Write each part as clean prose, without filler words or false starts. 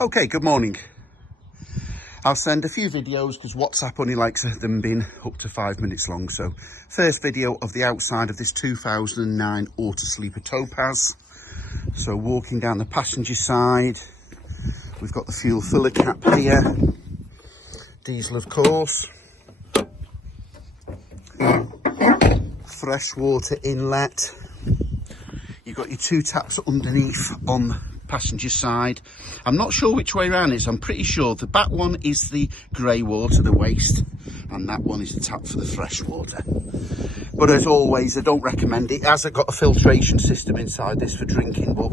Okay, good morning. I'll send a few videos because WhatsApp only likes them being up to 5 minutes long. So first video of the outside of this 2009 Autosleeper Topaz. So walking down the passenger side, we've got the fuel filler cap here. Diesel, of course. Freshwater inlet. You've got your 2 taps underneath on the passenger side. I'm not sure which way around it is. I'm pretty sure the back one is the grey water, the waste, and that one is the tap for the fresh water. But as always, I don't recommend it. It hasn't got a filtration system inside this for drinking, but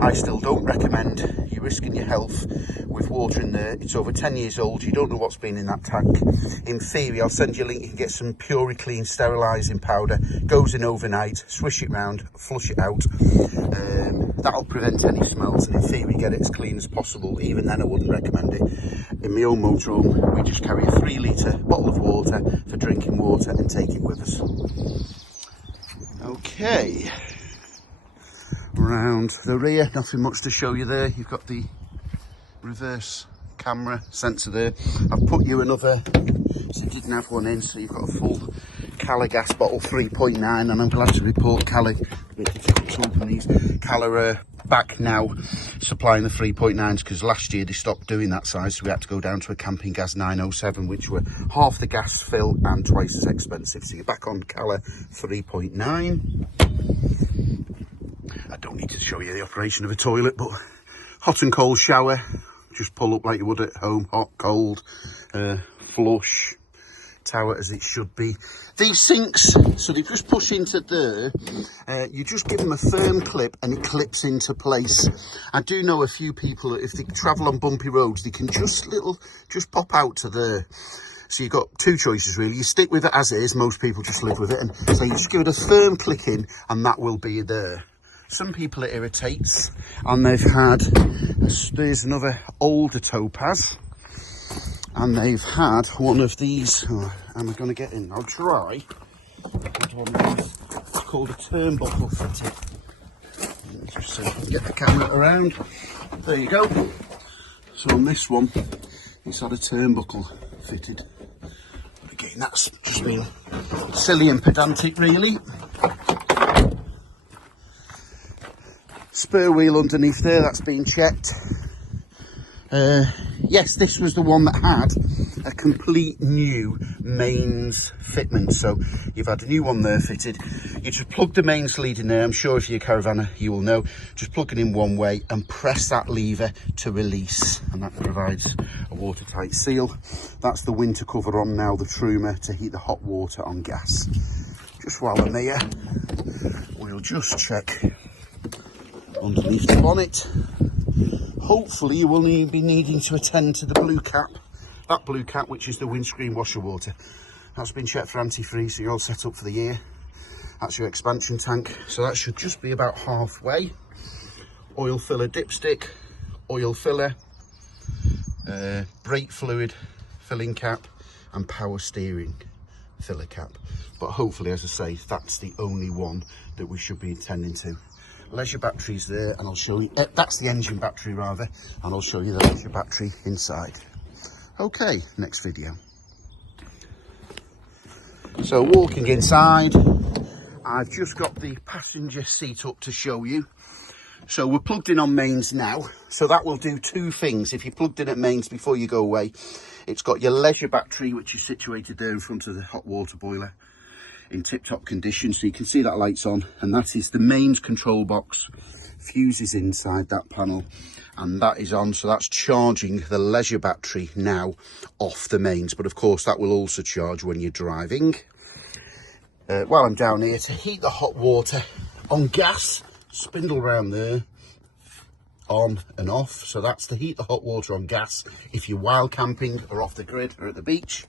I still don't recommend you risking your health with water in there. It's over 10 years old. You don't know what's been in that tank. In theory, I'll send you a link. You can get some PuriClean sterilising powder. Goes in overnight, swish it round, flush it out. That'll prevent any smells, and in theory, get it as clean as possible. Even then, I wouldn't recommend it. In my own motorhome, we just carry a 3 litre bottle of water for drinking water and take it with us. Okay, round the rear, nothing much to show you there. You've got the reverse camera sensor there. I've put you another, so you didn't have one in, so you've got a full Cala gas bottle 3.9, and I'm glad to report Cala, a bit difficult to open these, Cala are back now supplying the 3.9s because last year they stopped doing that size, so we had to go down to a camping gas 907, which were half the gas fill and twice as expensive. So you're back on Cala 3.9. I don't need to show you the operation of a toilet, but hot and cold shower, just pull up like you would at home, hot, cold, flush, tower as it should be. These sinks, so they just push into there, you just give them a firm clip and it clips into place. I do know a few people, if they travel on bumpy roads, they can just pop out to there. So you've got 2 choices really. You stick with it as is, most people just live with it, and so you just give it a firm click in and that will be there. Some people it irritates, and they've had, there's another older Topaz, and they've had one of these. Oh, am I going to get in? I'll try. One of these. It's called a turnbuckle fitted. Just so I can get the camera around. There you go. So on this one, it's had a turnbuckle fitted. But again, that's just being silly and pedantic, really. Spur wheel underneath there, that's been checked. Yes, this was the one that had a complete new mains fitment. So you've had a new one there fitted. You just plug the mains lead in there. I'm sure if you're a caravanner, you will know. Just plug it in one way and press that lever to release. And that provides a watertight seal. That's the winter cover on now, the Truma, to heat the hot water on gas. Just while I'm here, we'll just check underneath the bonnet. Hopefully you will be needing to attend to the blue cap. That blue cap, which is the windscreen washer water. That's been checked for antifreeze, so you're all set up for the year. That's your expansion tank. So that should just be about halfway. Oil filler dipstick, oil filler, brake fluid filling cap, and power steering filler cap. But hopefully, as I say, that's the only one that we should be intending to. Leisure batteries there, and I'll show you, that's the engine battery rather, and I'll show you the leisure battery inside. Okay, next video. So walking inside, I've just got the passenger seat up to show you. So we're plugged in on mains now, so that will do 2 things. If you're plugged in at mains before you go away, it's got your leisure battery, which is situated there in front of the hot water boiler, in tip-top condition, so you can see that light's on, and that is the mains control box. Fuse is inside that panel, and that is on, so that's charging the leisure battery now off the mains, but of course that will also charge when you're driving. While I'm down here, to heat the hot water on gas, spindle around there, on and off, so that's to heat the hot water on gas if you're wild camping or off the grid or at the beach.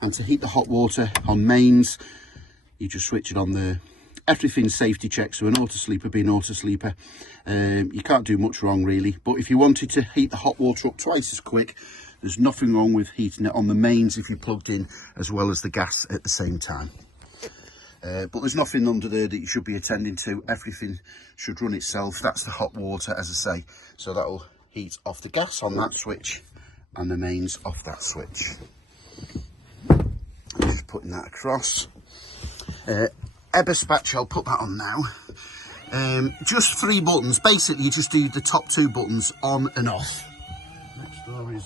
And to heat the hot water on mains, you just switch it on there. Everything's safety checked, so an Autosleeper being Autosleeper, you can't do much wrong really. But if you wanted to heat the hot water up twice as quick, there's nothing wrong with heating it on the mains if you plugged in as well as the gas at the same time. But there's nothing under there that you should be attending to. Everything should run itself. That's the hot water, as I say, so that'll heat off the gas on that switch and the mains off that switch. Just putting that across. Eberspatch, I'll put that on now. Just 3 buttons. Basically, you just do the top 2 buttons on and off. Next door is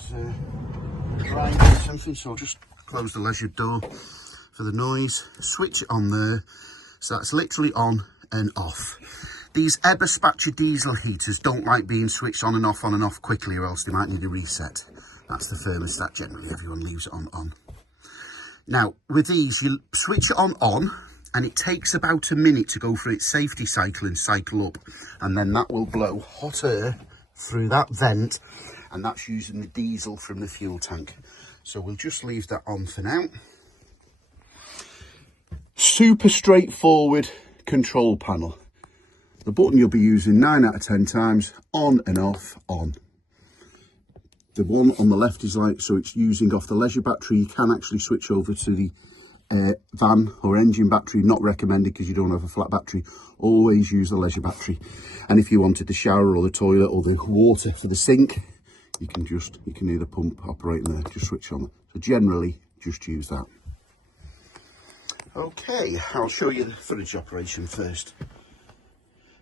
grinding something, so I'll just close the leisure door for the noise. Switch it on there. So that's literally on and off. These Eberspatcher diesel heaters don't like being switched on and off quickly, or else they might need a reset. That's the thermostat. Generally, everyone leaves it on. Now, with these, you switch it on, and it takes about a minute to go through its safety cycle and cycle up. And then that will blow hot air through that vent, and that's using the diesel from the fuel tank. So we'll just leave that on for now. Super straightforward control panel. The button you'll be using 9 out of 10 times, on and off, on. The one on the left is like, so it's using off the leisure battery. You can actually switch over to the van or engine battery. Not recommended because you don't have a flat battery. Always use the leisure battery. And if you wanted the shower or the toilet or the water for the sink, you can either pump operating there, just switch on. So generally, just use that. Okay, I'll show you the fridge operation first.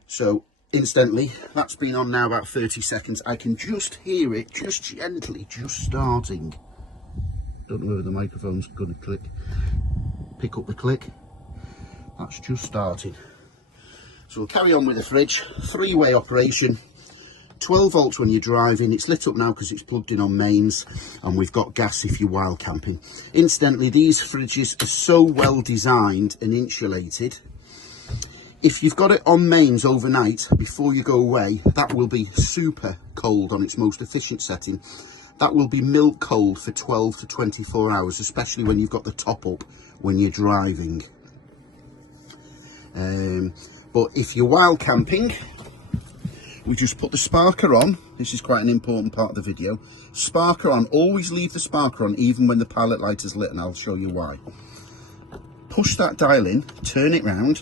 So instantly, that's been on now about 30 seconds. I can just hear it, just gently, just starting. Don't know whether the microphone's going to pick up the click. That's just starting. So we'll carry on with the fridge. 3-way operation. 12 volts when you're driving. It's lit up now because it's plugged in on mains, and we've got gas if you're wild camping. Incidentally, these fridges are so well designed and insulated. If you've got it on mains overnight before you go away, that will be super cold on its most efficient setting. That will be milk cold for 12 to 24 hours, especially when you've got the top up when you're driving. But if you're wild camping, we just put the sparker on. This is quite an important part of the video. Sparker on. Always leave the sparker on even when the pilot light is lit, and I'll show you why. Push that dial in, turn it round,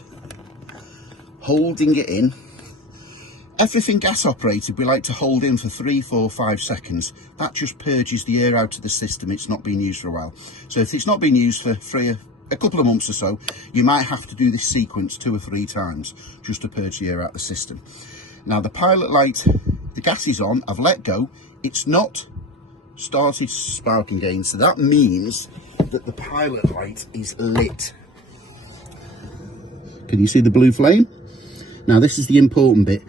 holding it in. Everything gas operated, we like to hold in for 3, 4, 5 seconds. That just purges the air out of the system. It's not been used for a while. So if it's not been used for a couple of months or so, you might have to do this sequence 2 or 3 times just to purge the air out of the system. Now the pilot light, the gas is on, I've let go. It's not started sparking again, so that means that the pilot light is lit. Can you see the blue flame? Now this is the important bit.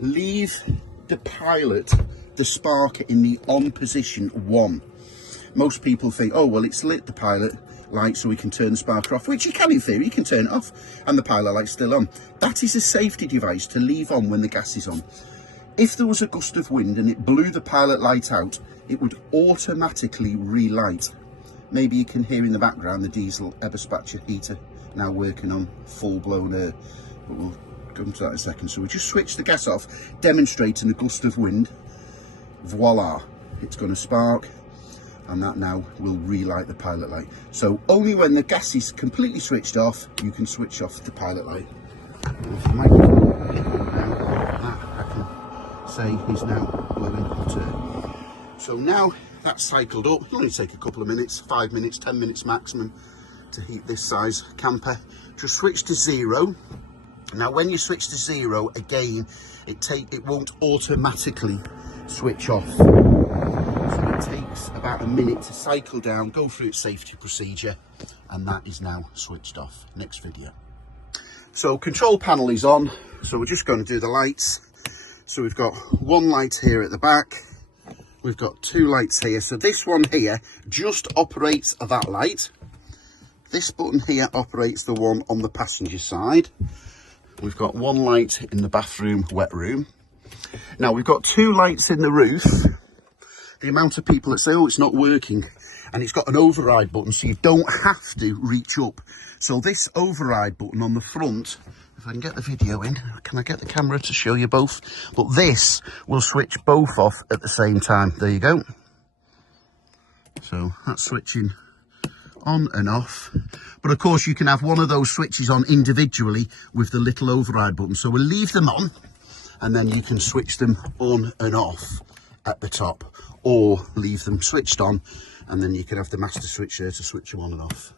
Leave the pilot, the sparker in the on position 1. Most people think, oh well, it's lit the pilot light so we can turn the sparker off, which you can in theory. You can turn it off and the pilot light's still on. That is a safety device to leave on when the gas is on. If there was a gust of wind and it blew the pilot light out, it would automatically relight. Maybe you can hear in the background the diesel Eberspatcher heater now working on full-blown air, but we'll come to that in a second. So we just switch the gas off, demonstrating a gust of wind. Voila, it's going to spark, and that now will relight the pilot light. So only when the gas is completely switched off, you can switch off the pilot light. I can say he's now blowing hot air. So now that's cycled up. It'll only take a couple of minutes, 5 minutes, 10 minutes maximum to heat this size camper. Just switch to 0. Now when you switch to 0 again, it won't automatically switch off. So it takes about a minute to cycle down, go through its safety procedure, and that is now switched off. Next video. So control panel is on, so we're just going to do the lights. So we've got 1 light here at the back, we've got 2 lights here. So this one here just operates that light. This button here operates the one on the passenger side. We've got 1 light in the bathroom, wet room. Now we've got 2 lights in the roof. The amount of people that say, oh, it's not working, and it's got an override button, so you don't have to reach up. So this override button on the front, if I can get the video in, can I get the camera to show you both? But this will switch both off at the same time. There you go. So that's switching on and off. But of course you can have one of those switches on individually with the little override button. So we'll leave them on, and then you can switch them on and off at the top, or leave them switched on, and then you can have the master switch there to switch them on and off.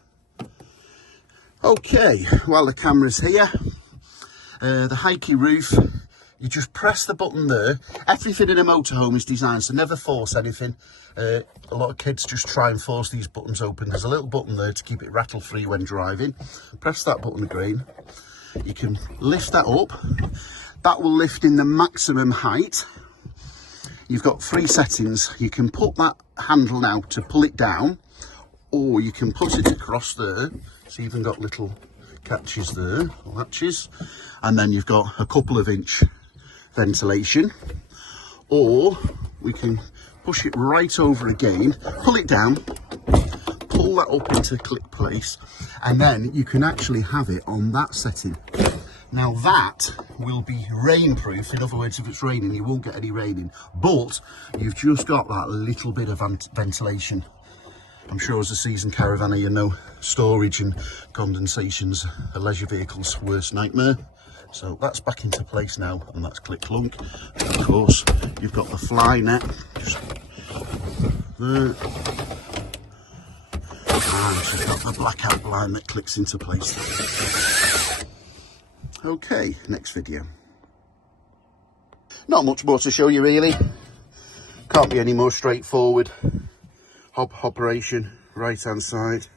Okay, while the camera's here, the hikey roof, you just press the button there. Everything in a motorhome is designed to never force anything. A lot of kids just try and force these buttons open. There's a little button there to keep it rattle free when driving. Press that button again. You can lift that up. That will lift in the maximum height. You've got 3 settings. You can put that handle now to pull it down, or you can put it across there. So you've even got little catches there, latches, and then you've got a couple of inch ventilation. Or we can push it right over again, pull it down, pull that up into click place, and then you can actually have it on that setting. Now that will be rainproof. In other words, if it's raining, you won't get any raining, but you've just got that little bit of ventilation. I'm sure as a seasoned caravanner, you know storage and condensation's a leisure vehicle's worst nightmare. So that's back into place now, and that's click clunk. And of course, you've got the fly net just there. And you've got the blackout blind that clicks into place. Okay, next video. Not much more to show you really. Can't be any more straightforward. Hob operation, right hand side.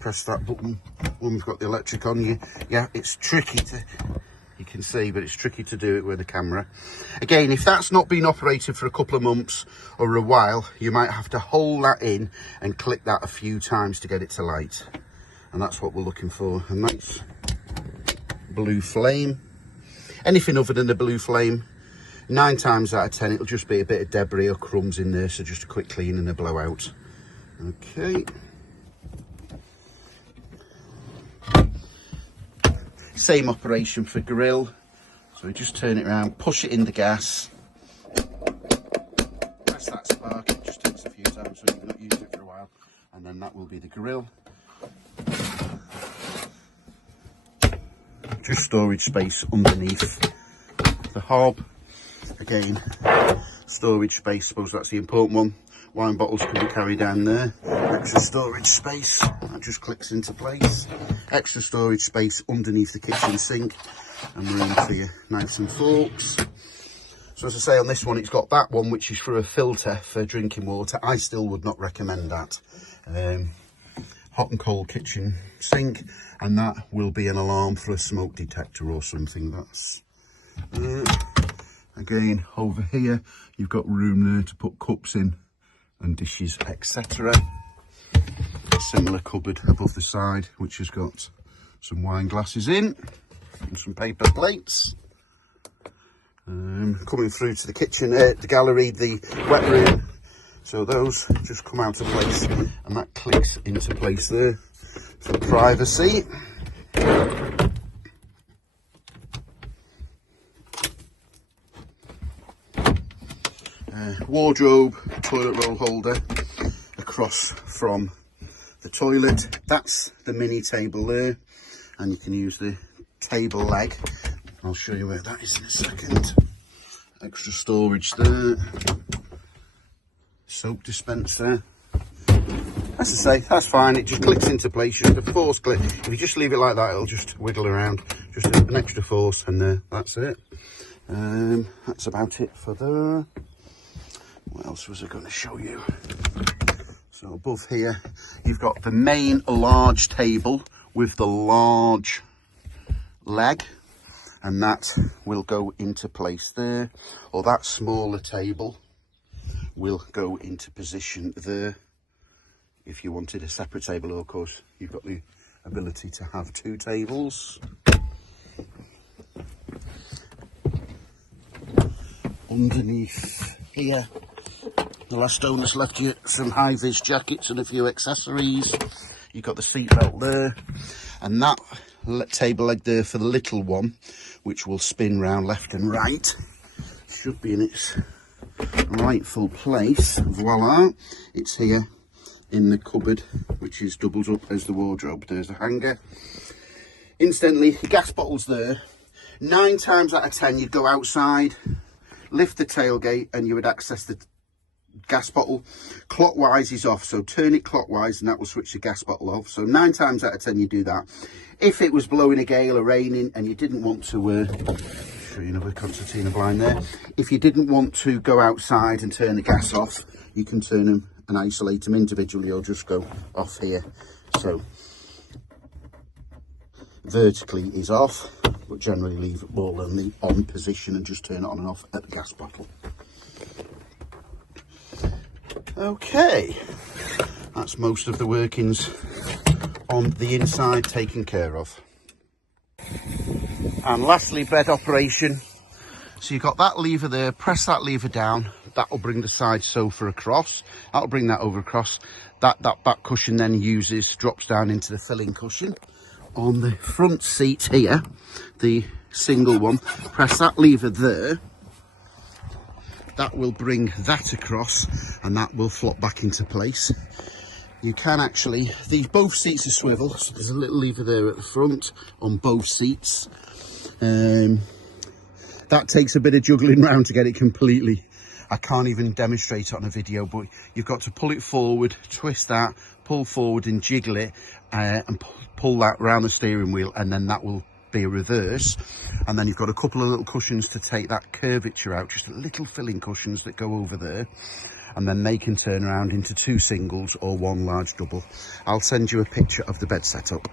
Press that button when we've got the electric on you. Yeah, it's tricky to, you can see, but it's tricky to do it with the camera. Again, if that's not been operated for a couple of months or a while, you might have to hold that in and click that a few times to get it to light. And that's what we're looking for. A nice blue flame. Anything other than the blue flame, 9 times out of 10 it'll just be a bit of debris or crumbs in there, so just a quick clean and a blowout. Okay, same operation for grill. So we just turn it around, push it in the gas, press that spark. It just takes a few times, so you've not used it for a while, and then that will be the grill. Just storage space underneath the hob. Again, storage space, suppose that's the important one. Wine bottles can be carried down there. Extra storage space, that just clicks into place. Extra storage space underneath the kitchen sink, and room for your knives and forks. So as I say, on this one, it's got that one, which is for a filter for drinking water. I still would not recommend that. Hot and cold kitchen sink, and that will be an alarm for a smoke detector or something. That's again, over here you've got room there to put cups in and dishes, etc. Similar cupboard above the side, which has got some wine glasses in and some paper plates. Coming through to the kitchen, the gallery, the wet room. So those just come out of place, and that clicks into place there for privacy. Wardrobe, toilet roll holder across from the toilet. That's the mini table there, and you can use the table leg. I'll show you where that is in a second. Extra storage there. Soap dispenser. As I say, that's fine. It just clicks into place. Just a force click. If you just leave it like that, it'll just wiggle around. Just an extra force, and that's it. That's about it for there. What else was I going to show you? So above here, you've got the main large table with the large leg, and that will go into place there. Or that smaller table will go into position there. If you wanted a separate table, of course, you've got the ability to have 2 tables. Underneath here, the last owners left you some high-vis jackets and a few accessories. You've got the seat belt there, and that table leg there for the little one, which will spin round left and right, should be in its rightful place. Voila, it's here in the cupboard, which is doubled up as the wardrobe. There's a hanger. Incidentally, the gas bottles there, 9 times out of 10 you'd go outside, lift the tailgate and you would access the gas bottle. Clockwise is off, so turn it clockwise and that will switch the gas bottle off. So 9 times out of 10 you do that. If it was blowing a gale or raining and you didn't want to show you another concertina blind there, if you didn't want to go outside and turn the gas off, you can turn them and isolate them individually or just go off here. So vertically is off, but generally leave it all in the on position and just turn it on and off at the gas bottle. Okay, that's most of the workings on the inside taken care of. And lastly, bed operation. So you've got that lever there, press that lever down, that will bring the side sofa across, that'll bring that over across. That back cushion then drops down into the filling cushion. On the front seat here, the single one, press that lever there, that will bring that across and that will flop back into place. You can actually, both seats are swivel, so there's a little lever there at the front on both seats. That takes a bit of juggling around to get it completely. I can't even demonstrate it on a video, but you've got to pull it forward, twist that, pull forward and jiggle it, and pull that around the steering wheel, and then that will be a reverse. And then you've got a couple of little cushions to take that curvature out, just little filling cushions that go over there, and then they can turn around into 2 singles or 1 large double. I'll send you a picture of the bed setup.